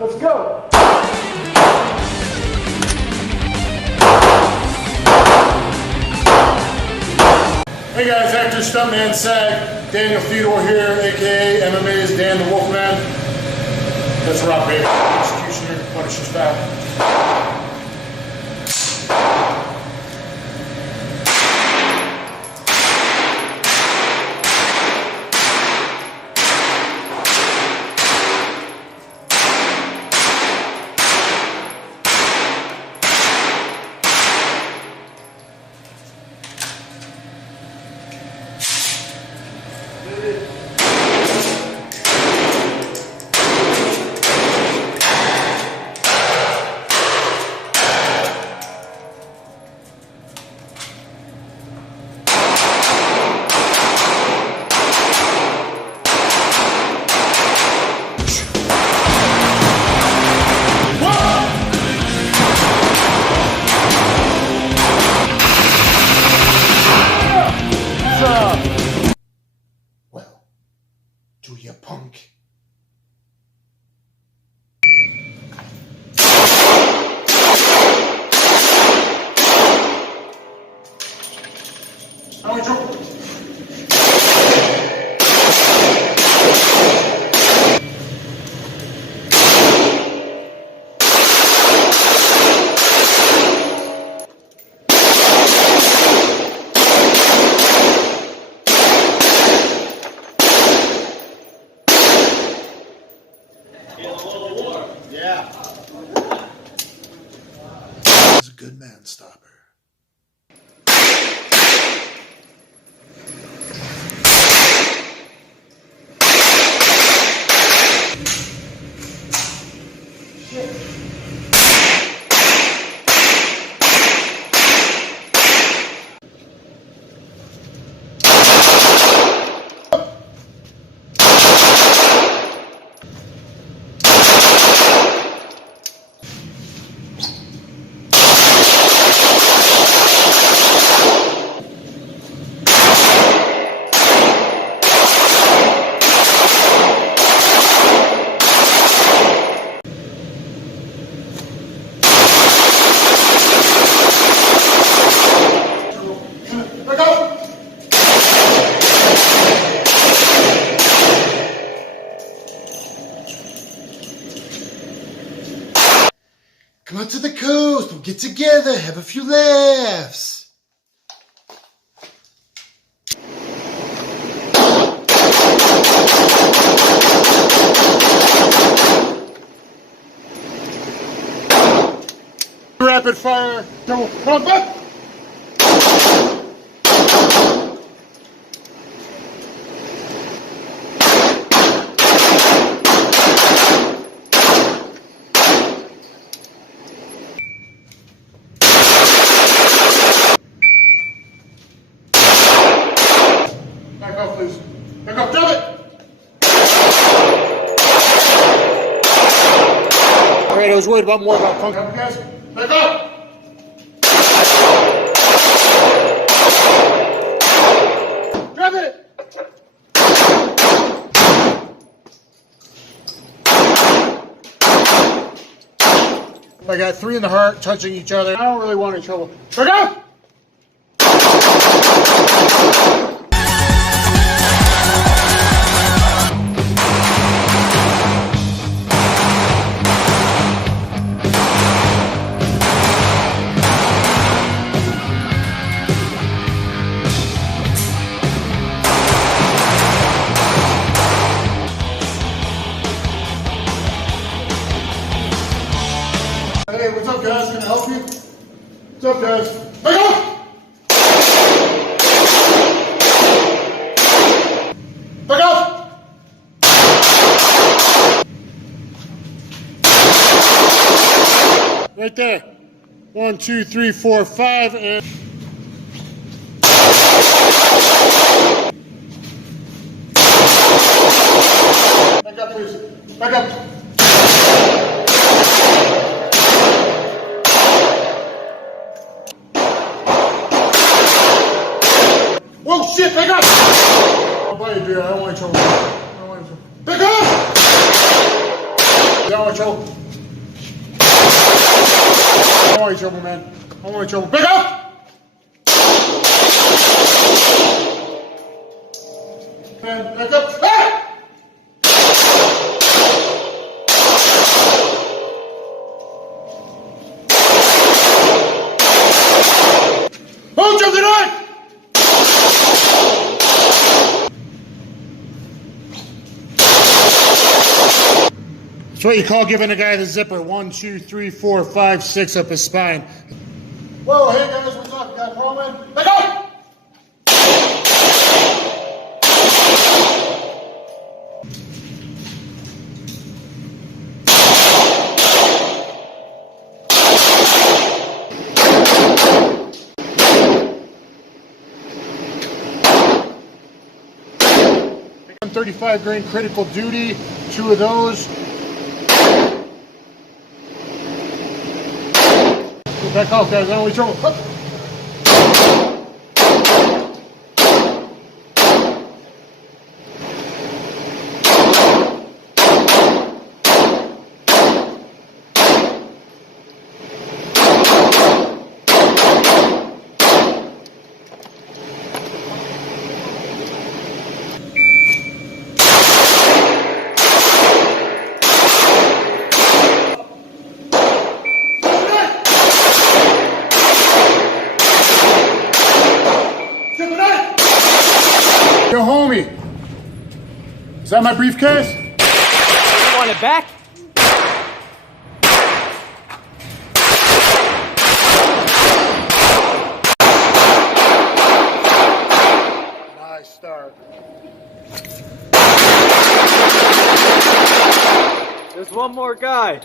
Let's go. Hey guys, actor, stuntman, SAG, Daniel Theodore here, aka MMA's Dan the Wolfman. That's Rock Baby. Executioner, Punisher style. Well, do you punk? How we trouble? Yeah. He's a good man stopper. Come out to the coast, we'll get together, have a few laughs. Rapid fire, come on, back! Back off, please. Back off, drop it! Alright, I was worried more about punk. Guys, back up! Drop it! I got 3 in the heart, touching each other. I don't really want any trouble. Back up! Hey, what's up, guys? Can I help you? What's up, guys? Back off! Back off! Right there. 1, 2, 3, 4, 5, and... Back up, please. Back up. shit, pick up! I'll buy you a beer, I don't want any trouble. I don't want any trouble. Pick up! I don't want any trouble. I don't want any trouble, man. I don't want any trouble. Pick up! Man, pick up. Ah! Hold your gun! That's what you call giving a guy the zipper. 1, 2, 3, 4, 5, 6 up his spine. Whoa, hey guys, what's up? You got a problem? Back up! .35 grain critical duty, 2 of those. Get back off, guys. I don't want trouble. Up. Yo, homie, is that my briefcase? You want it back? Nice start. There's one more guy.